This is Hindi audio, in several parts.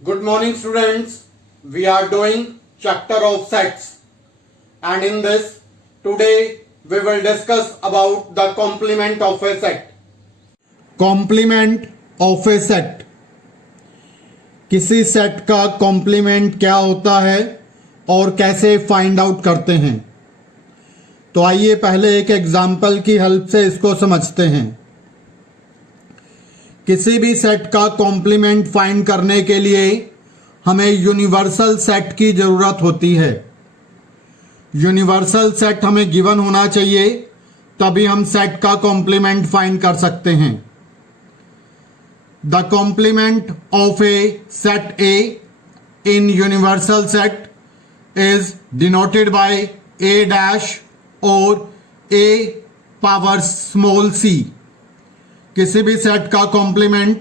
Good morning students. We are doing chapter of sets, and in this today we will discuss about the complement of a set. Complement of a set. किसी सेट का कॉम्प्लीमेंट क्या होता है और कैसे फाइंड आउट करते हैं। तो आइए पहले एक एग्जाम्पल की हेल्प से इसको समझते हैं। किसी भी सेट का कॉम्प्लीमेंट फाइंड करने के लिए हमें यूनिवर्सल सेट की जरूरत होती है। यूनिवर्सल सेट हमें गिवन होना चाहिए, तभी हम सेट का कॉम्प्लीमेंट फाइंड कर सकते हैं। The complement of a set A in universal set is denoted by A dash और ए पावर स्मॉल सी। किसी भी सेट का कॉम्प्लीमेंट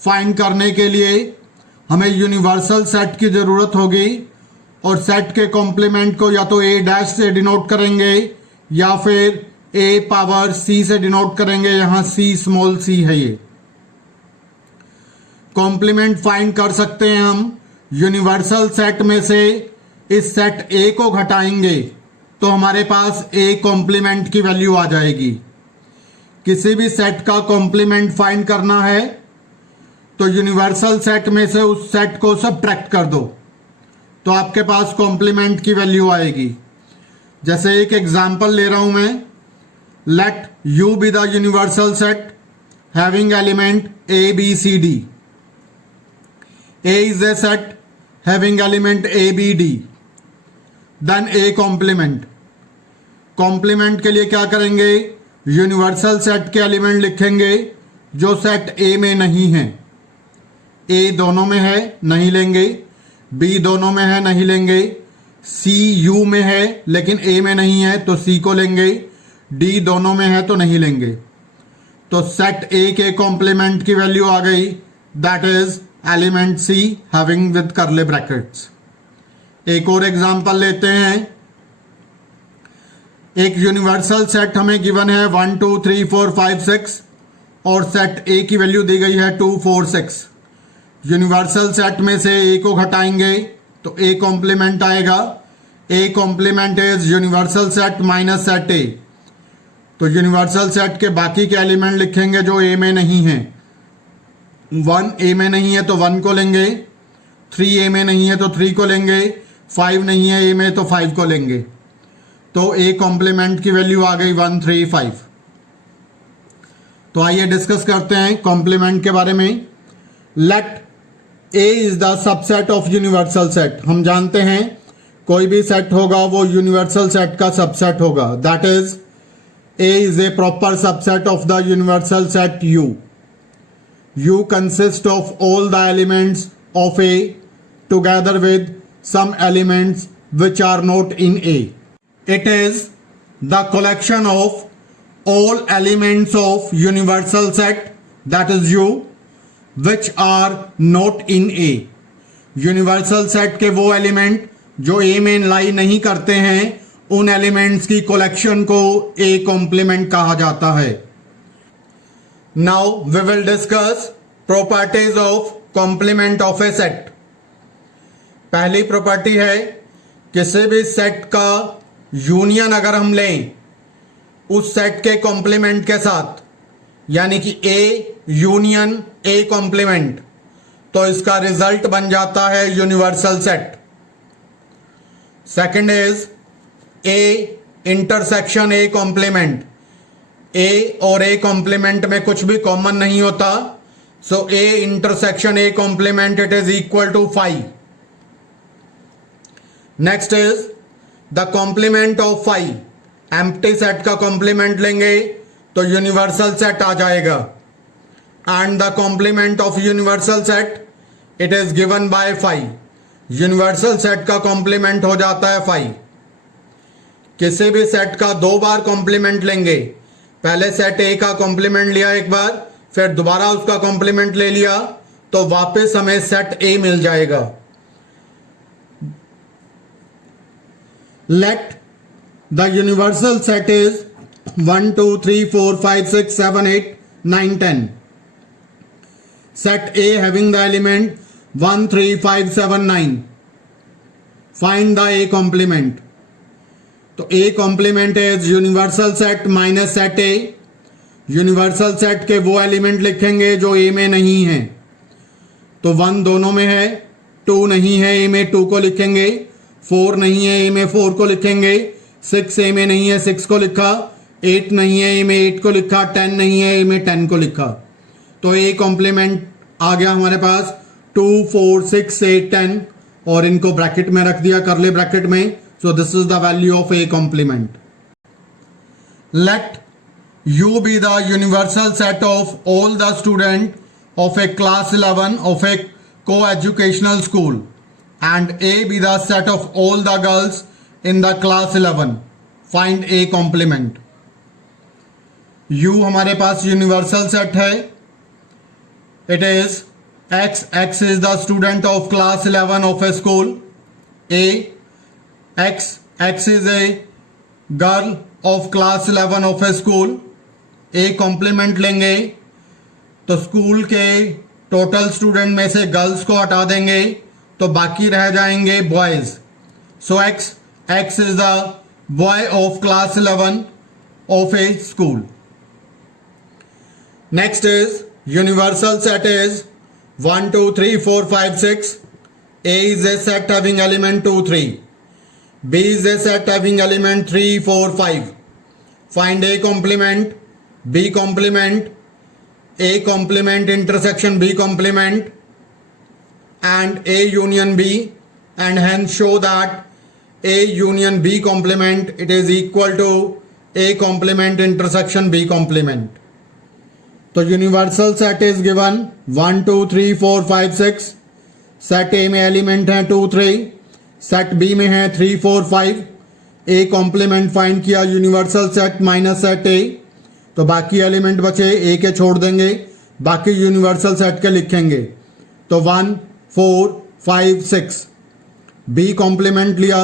फाइंड करने के लिए हमें यूनिवर्सल सेट की जरूरत होगी और सेट के कॉम्प्लीमेंट को या तो ए डैश से डिनोट करेंगे या फिर ए पावर सी से डिनोट करेंगे। यहां सी स्मॉल सी है। ये कॉम्प्लीमेंट फाइंड कर सकते हैं हम यूनिवर्सल सेट में से। इस सेट ए को घटाएंगे तो हमारे पास ए कॉम्प्लीमेंट की वैल्यू आ जाएगी। किसी भी सेट का कॉम्प्लीमेंट फाइंड करना है तो यूनिवर्सल सेट में से उस सेट को सबट्रैक्ट कर दो तो आपके पास कॉम्प्लीमेंट की वैल्यू आएगी। जैसे एक एग्जांपल ले रहा हूं मैं। Let U be the universal set having element A B C D. A is a set having element A B D. Then A complement. Complement के लिए क्या करेंगे? यूनिवर्सल सेट के एलिमेंट लिखेंगे जो सेट ए में नहीं है। ए दोनों में है, नहीं लेंगे। बी दोनों में है, नहीं लेंगे। सी यू में है लेकिन ए में नहीं है तो सी को लेंगे। डी दोनों में है तो नहीं लेंगे। तो सेट ए के कॉम्प्लीमेंट की वैल्यू आ गई, that is element C having with curly brackets. एक और एग्जांपल लेते हैं। एक यूनिवर्सल सेट हमें गिवन है 1 2 3 4 5 6 और सेट ए की वैल्यू दी गई है 2 4 6। यूनिवर्सल सेट में से ए को घटाएंगे तो ए कॉम्प्लीमेंट आएगा। A complement is universal set minus set A. तो यूनिवर्सल सेट के बाकी के एलिमेंट लिखेंगे जो ए में नहीं है। 1 ए में नहीं है तो 1 को लेंगे। 3 ए में नहीं है तो 3 को लेंगे। 5 नहीं है ए में तो 5 को लेंगे। तो ए कॉम्प्लीमेंट की वैल्यू आ गई 1 3 5। तो आइए डिस्कस करते हैं कॉम्प्लीमेंट के बारे में। Let A is the subset of universal set. हम जानते हैं कोई भी सेट होगा वो यूनिवर्सल सेट का सबसेट होगा। That is A is a proper subset of the universal set U. U consist of all the elements of A together with some elements which are not in A. It is the collection of all elements of universal set, that is U, which are not in A. Universal set के वो एलिमेंट जो A में लाई नहीं करते हैं, उन एलिमेंट्स की कलेक्शन को A कॉम्प्लीमेंट कहा जाता है। Now we will discuss properties of complement of a set. पहली प्रॉपर्टी है किसी भी सेट का यूनियन अगर हम लें उस सेट के कॉम्प्लीमेंट के साथ, यानी कि ए यूनियन ए कॉम्प्लीमेंट, तो इसका रिजल्ट बन जाता है universal set. Second is A intersection A complement. A और ए कॉम्प्लीमेंट में कुछ भी कॉमन नहीं होता, so A intersection A complement it is equal to 5। Next is the complement of 5। Empty set का कॉम्प्लीमेंट लेंगे तो यूनिवर्सल सेट आ जाएगा। And the complement of universal set it is given by 5। Universal set का कॉम्प्लीमेंट हो जाता है 5। किसी भी सेट का 2 बार कॉम्प्लीमेंट लेंगे। पहले सेट ए का कॉम्प्लीमेंट लिया एक बार, फिर दोबारा उसका कॉम्प्लीमेंट ले लिया, तो वापस हमें सेट ए मिल जाएगा। Let the universal set is 1 2 3 4 5 6 7 8 9 10. Set A having the element 13579. Find the A complement. तो A complement is universal set minus set A. Universal set के वो एलिमेंट लिखेंगे जो A में नहीं है. तो 1 दोनों में है, 2 नहीं है A में, 2 को लिखेंगे. 4 नहीं है A में, 4 को लिखेंगे. 6 A में नहीं है, 6 को लिखा. 8 नहीं है A में, 8 को लिखा. 10 नहीं है A में, 10 को लिखा. तो A कॉम्प्लीमेंट आ गया हमारे पास 2, 4, 6, 8, 10 और इनको ब्रैकेट में रख दिया, करले ब्रैकेट में. So this is the value of A complement. Let U be the universal set of all the student of a class 11 of a co-educational school and A be the set of all the girls in the class 11. Find A complement. U हमारे पास यूनिवर्सल सेट है. It is X is the student of class 11 of a school. X is a girl of class 11 of a school. A complement लेंगे तो स्कूल के टोटल स्टूडेंट में से गर्ल्स को हटा देंगे तो बाकी रह जाएंगे boys. So X is the boy of class 11 of A school. Next is universal set is 1, 2, 3, 4, 5, 6. A is a set having element 2, 3. B is a set having element 3, 4, 5. Find A complement, B complement, A complement intersection B complement and A union B, and hence show that A union B complement it is equal to A complement intersection B complement. तो universal set is given 1, 2, 3, 4, 5, 6. Set A में एलिमेंट है 2, 3. सेट B में है 3, 4, 5. A कॉम्प्लीमेंट फाइंड किया universal set minus set A. तो बाकी एलिमेंट बचे, A के छोड़ देंगे, बाकी यूनिवर्सल सेट के लिखेंगे. तो 1, 4, 5, 6. B कॉम्प्लीमेंट लिया,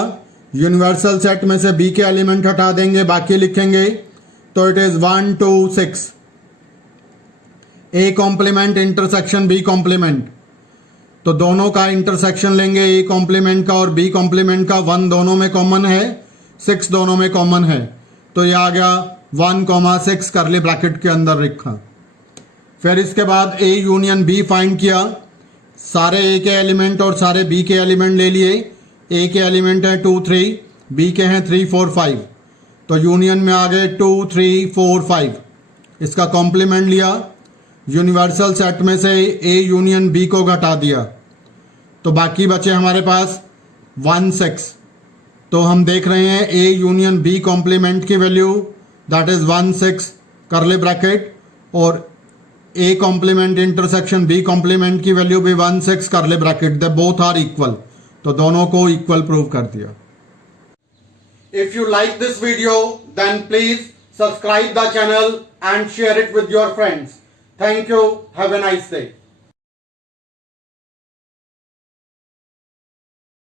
यूनिवर्सल सेट में से B के एलिमेंट हटा देंगे, बाकी लिखेंगे. तो it is 1, 2, 6. A complement intersection B complement. तो दोनों का इंटरसेक्शन लेंगे, A कॉम्प्लीमेंट का और B कॉम्प्लीमेंट का. 1 दोनों में कॉमन है, 6 दोनों में कॉमन है. तो ये आ गया 1, 6 करले ब्रैकेट के अंदर रखा. फिर इसके बाद A यूनियन B फाइंड किया. सारे A के एलिमेंट और सारे B के एलिमेंट ले लिए. A के एलिमेंट है 2, 3, B के हैं 3, 4, 5. तो यूनियन में आ गए 2, 3, 4, 5. इसका कॉम्प्लीमेंट लिया, यूनिवर्सल सेट में से A यूनियन B को घटा दिया तो बाकी बचे हमारे पास 1, 6. तो हम देख रहे हैं A यूनियन B कॉम्प्लीमेंट की value that is 1, 6 curly bracket और A complement intersection B complement की वैल्यू भी 1, 6 curly bracket. They both are equal. तो दोनों को इक्वल प्रूव कर दिया. If you like this video then please subscribe the channel and share it with your friends. Thank you. Have a nice day.